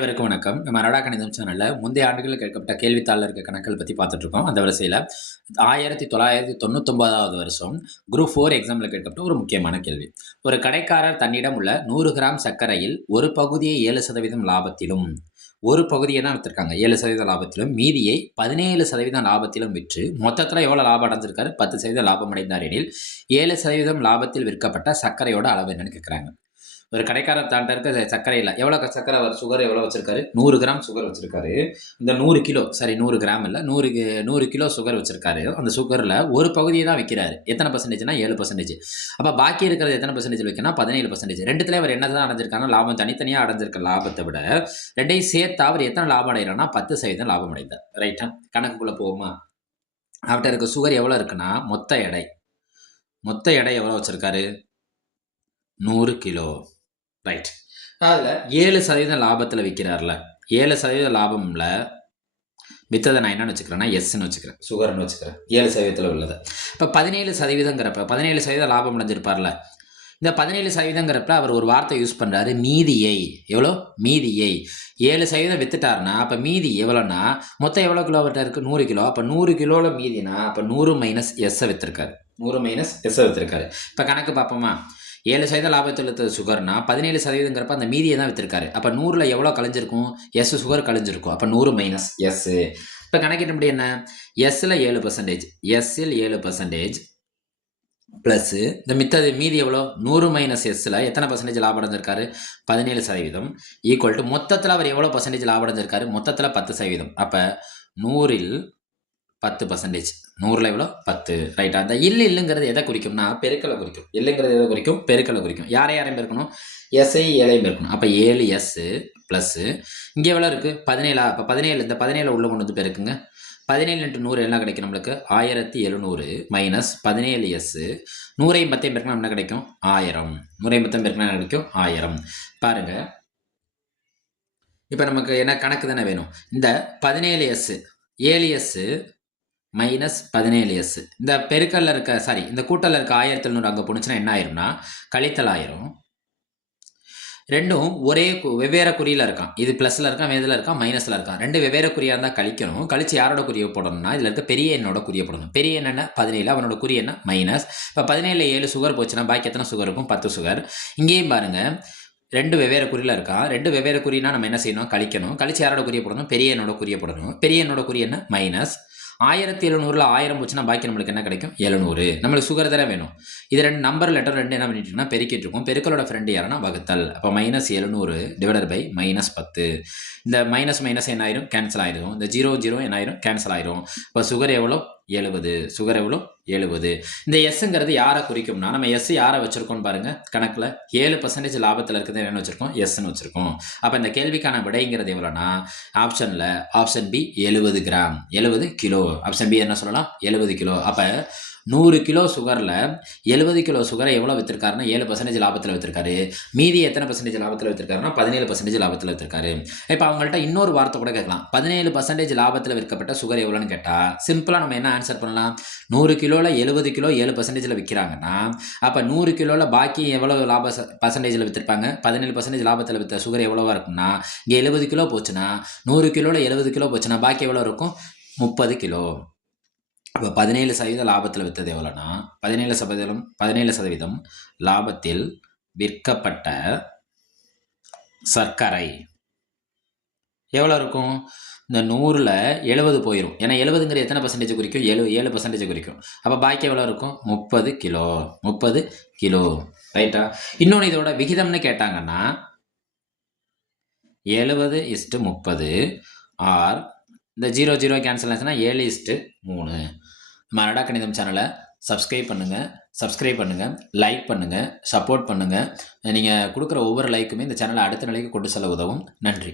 அனைவருக்கும் வணக்கம். நம்ம அரடா கணிதம் சேனலில் முந்தைய ஆண்டுகளில் கேட்கப்பட்ட கேள்வித்தாளில் இருக்க கணக்கள் பற்றி பார்த்துட்ருக்கோம் அந்த வரிசையில் ஆயிரத்தி தொள்ளாயிரத்தி தொண்ணூத்தொம்பதாவது வருஷம் குரூப் ஃபோர் எக்ஸாமில் கேட்கப்பட்ட ஒரு முக்கியமான கேள்வி. ஒரு கடைக்காரர் தன்னிடம் உள்ள நூறு கிராம் சர்க்கரையில் ஒரு பகுதியை ஏழு சதவீதம் லாபத்திலும் ஒரு பகுதியை தான் விற்றுருக்காங்க ஏழு சதவீதம் லாபத்திலும் மீதியை பதினேழு சதவீதம் லாபத்திலும் விற்று மொத்தத்தில் எவ்வளோ லாபம் அடைஞ்சிருக்காரு? பத்து சதவீதம் லாபம் அடைந்தார் எனில் ஏழு சதவீதம் லாபத்தில் விற்கப்பட்ட சர்க்கரையோட அளவு என்னன்னு கேட்குறாங்க ஒரு கடைக்காரர் தாண்ட இருக்க சர்க்கரையில் எவ்வளோ சர்க்கரை அவர் சுகர் எவ்வளோ வச்சுருக்காரு? நூறு கிராம் சுகர் வச்சிருக்காரு. இந்த நூறு கிலோ சாரி நூறு கிராம் இல்லை நூறு நூறு கிலோ சுகர் வச்சுருக்காரு. அந்த சுகரில் ஒரு பகுதியை தான் விற்கிறாரு எத்தனை பர்சன்டேஜ்னா ஏழு பர்சன்டேஜ் அப்போ பாக்கி இருக்கிறது எத்தனை பர்சன்டேஜ் வைக்கணும் பதினேழு பர்சன்டேஜ் ரெண்டுத்துல அவர் என்ன தான் அடைஞ்சிருக்காங்க லாபம் தனித்தனியாக அடைஞ்சிருக்க லாபத்தை விட ரெண்டையும் சேர்த்து அவர் எத்தனை லாபம் அடைகிறான்னா பத்து சதவீதம் லாபம் அடைந்தார். ரைட்டா கணக்குக்குள்ளே போகுமா அவர்கிட்ட இருக்க சுகர் எவ்வளோ இருக்குன்னா மொத்த எடை. மொத்த எடை எவ்வளோ வச்சுருக்காரு? நூறு கிலோ. ரைட் அதில் ஏழு சதவீதம் லாபத்தில் விற்கிறார்ல ஏழு சதவீத லாபம்ல விற்றதை நான் என்னென்னு வச்சுக்கிறேன்னா எஸ்ன்னு வச்சுக்கிறேன். சுகர்னு வச்சுக்கிறேன். ஏழு சதவீதத்தில் உள்ளது. இப்போ பதினேழு சதவீதங்கிறப்ப பதினேழு சதவீதம் லாபம் அடைஞ்சிருப்பார்ல. இந்த பதினேழு சதவீதங்கிறப்ப அவர் ஒரு வார்த்தை யூஸ் பண்ணுறாரு மீதியை எவ்வளோ? மீதியை ஏழு சதவீதம் வித்துட்டாருன்னா அப்போ மீதி எவ்வளோன்னா மொத்தம் எவ்வளோ கிலோ இருக்குது நூறு கிலோ. அப்போ நூறு கிலோவில் மீதினா அப்போ நூறு மைனஸ் எஸ்ஸை விற்றுருக்காரு நூறு மைனஸ் எஸ்ஸை விற்றுருக்காரு இப்போ கணக்கு பார்ப்போமா? ஏழு சதவீத லாபத்தில் எடுத்த சுகர்னா பதினேழு சதவீதங்கிறப்ப அந்த மீதியை தான் விற்றுருக்காரு அப்போ நூறில் எவ்வளோ கழிஞ்சிருக்கும்? S sugar கழிஞ்சிருக்கும். அப்போ நூறு மைனஸ் எஸ் இப்போ கணக்கிட்டபடி என்ன? எஸ்ஸில் ஏழு பர்சன்டேஜ் எஸ்ஸில் ஏழு பர்சன்டேஜ் ப்ளஸ்ஸு இந்த மித்தது மீதி எவ்வளோ நூறு மைனஸ் எஸ்ஸில் எத்தனை பர்சன்டேஜ் லாபம் அடைஞ்சிருக்காரு பதினேழு சதவீதம். ஈக்குவல் டு மொத்தத்தில் அவர் எவ்வளோ பர்சன்டேஜ் லாபம் அடைஞ்சிருக்காரு மொத்தத்தில் பத்து சதவீதம். அப்போ நூறில் பத்து பர்சன்டேஜ் நூறில் எவ்வளோ? பத்து. ரைட்டா அந்த இல்லை இல்லைங்கிறது எதை குறிக்கும்னா பெருக்கலை குறிக்கும். இல்லைங்கிறது எதை குறிக்கும்? பெருக்கலை குறிக்கும். யாரை யாரையும் பெருக்கணும்? எஸ்ஐ ஏழையும் பெருக்கணும். அப்போ ஏழு எஸ்ஸு ப்ளஸ்ஸு இங்கே எவ்வளோ இருக்குது பதினேழா. அப்போ பதினேழு இந்த பதினேழு உள்ள கொண்டு வந்து பெருக்குங்க. பதினேழு இன்ட்டு நூறு என்ன கிடைக்கும் நம்மளுக்கு? ஆயிரத்தி எழுநூறு மைனஸ் பதினேழு எஸ்ஸு நூறையும் பத்தையும் பெருக்கணும் என்ன கிடைக்கும்? ஆயிரம். நூறையும் பத்தையும் பெருக்கணும் என்ன கிடைக்கும்? ஆயிரம். பாருங்கள் இப்போ நமக்கு என்ன கணக்கு தானே வேணும்? இந்த பதினேழு எஸ்ஸு ஏழு எஸ்ஸு மைனஸ் பதினேழு எஸ் இந்த பெருக்கல்ல இருக்க சாரி இந்த கூட்டலில் இருக்க ஆயிரத்தி எழுநூறு அங்கே போணுச்சுன்னா என்ன ஆயிரும்னா கழித்தல் ஆயிரும். ரெண்டும் ஒரே வெவ்வேறு குறியில் இருக்கான் இது ப்ளஸில் இருக்கான் வேதில் இருக்கான் மைனஸில் இருக்கான் ரெண்டு வெவ்வேறு குறியாக இருந்தால் கழிக்கணும். கழிச்சு யாரோட குறியை போடணும்னா இதில் இருக்க பெரிய எண்ணோட குறியை போடணும். பெரிய எண்ணெய் பதினேழு அவனோட குறி என்ன? மைனஸ் இப்போ பதினேழு ஏழு சுகர் போச்சுன்னா பாக்கி எத்தனை சுகர் இருக்கும்? பத்து சுகர் இங்கேயும் பாருங்கள் ரெண்டு வெவ்வேறு குறியில் இருக்கா? ரெண்டு வெவ்வேறு குறினா நம்ம என்ன செய்யணும்? கழிக்கணும். கழிச்சு யாரோட குறியை போடணும்? பெரிய எண்ணோட குறியை போடணும். பெரிய எண்ணோட குறி என்ன? மைனஸ் ஆயிரத்தி எழுநூறுல ஆயிரம் போச்சுன்னா பாக்கி நம்மளுக்கு என்ன கிடைக்கும்? எழுநூறு. நம்மளுக்கு சுகர் தானே வேணும். இது ரெண்டு நம்பர் லெட்டர் ரெண்டு என்ன பண்ணிட்டுருக்கோம்னா பெருக்கிட்டு இருக்கும். பெருக்களோட ஃப்ரெண்டு யாருன்னா வகுத்தல். அப்போ மைனஸ் எழுநூறு டிவைடர் பை மைனஸ் பத்து. இந்த மைனஸ் மைனஸ் என்ன ஆயிரும்? கேன்சல் ஆயிடும் இந்த ஜீரோ ஜீரோ என்ன ஆயிரும்? கேன்சல் ஆயிரும். இப்போ சுகர் எவ்வளோ? எழுபது. சுகர் எவ்வளோ? எழுபது. இந்த எஸ்ஸுங்கிறது யாரை குறிக்கும்னா நம்ம எஸ் யாரை வச்சுருக்கோம் பாருங்கள் கணக்கில் ஏழு பர்சன்டேஜ் லாபத்தில் இருக்கிறது என்ன வச்சுருக்கோம் எஸ்ன்னு வச்சுருக்கோம். அப்போ இந்த கேள்விக்கான விடைங்கிறது எவ்வளோனா ஆப்ஷனில் ஆப்ஷன் பி எழுபது கிராம் எழுபது கிலோ. ஆப்ஷன் பி என்ன சொல்லலாம்? எழுபது கிலோ. அப்போ நூறு கிலோ சுகரில் எழுபது கிலோ சுகரை எவ்வளோ விற்றுருக்காருன்னா ஏழு பர்சன்டேஜ் லாபத்தில் விற்றுருக்காரு மீதி எத்தனை பர்சன்டேஜ் லாபத்தில் விற்றுருக்காருன்னா பதினேழு பர்சன்டேஜ் லாபத்தில் விற்றுருக்காரு இப்போ அவங்கள்ட்ட இன்னொரு வார்த்தை கூட கேட்கலாம். பதினேழு பர்சன்டேஜ் லாபத்தில் விற்கப்பட்ட சுகர் எவ்வளோன்னு கேட்டால் சிம்பிளாக நம்ம என்ன ஆன்சர் பண்ணலாம்? நூறு கிலோவில் எழுபது கிலோ ஏழு பர்சன்டேஜில் விற்கிறாங்கன்னா அப்போ நூறு கிலோவில் பாக்கி எவ்வளோ லாப பர்சன்டேஜில் விற்றுருப்பாங்க பதினேழு பர்சன்டேஜ் லாபத்தில் விற்ற சுகர் எவ்வளோவா இருக்கும்னா இங்கே எழுபது கிலோ போச்சுன்னா நூறு கிலோவில் எழுபது கிலோ போச்சுன்னா பாக்கி எவ்வளோ இருக்கும்? முப்பது கிலோ. அப்போ பதினேழு சதவீத லாபத்தில் விற்றது எவ்வளோன்னா பதினேழு சதவீதம் பதினேழு சதவீதம் லாபத்தில் விற்கப்பட்ட சர்க்கரை. எவ்வளோ இருக்கும்? இந்த நூறில் எழுபது போயிடும் ஏன்னா எழுபதுங்கிற எத்தனை பர்சன்டேஜ் குறிக்கும்? ஏழு ஏழு பர்சன்டேஜ் குறிக்கும். அப்போ பாக்கி எவ்வளோ இருக்கும்? முப்பது கிலோ. முப்பது கிலோ. ரைட்டா இன்னொன்று இதோட விகிதம்னு கேட்டாங்கன்னா எழுபது இஸ்ட்டு முப்பது ஆர் இந்த ஜீரோ ஜீரோ கேன்சல் ஆச்சுன்னா ஏழு இஸ்ட்டு மூணு. மரடா கணிதம் சேனலை சப்ஸ்கிரைப் பண்ணுங்கள் சப்ஸ்கிரைப் பண்ணுங்கள் லைக் பண்ணுங்கள் சப்போர்ட் பண்ணுங்கள் நீங்கள் கொடுக்குற ஒவ்வொரு லைக்குமே இந்த சேனலை அடுத்த நிலைக்கு கொண்டு செல்ல உதவும். நன்றி.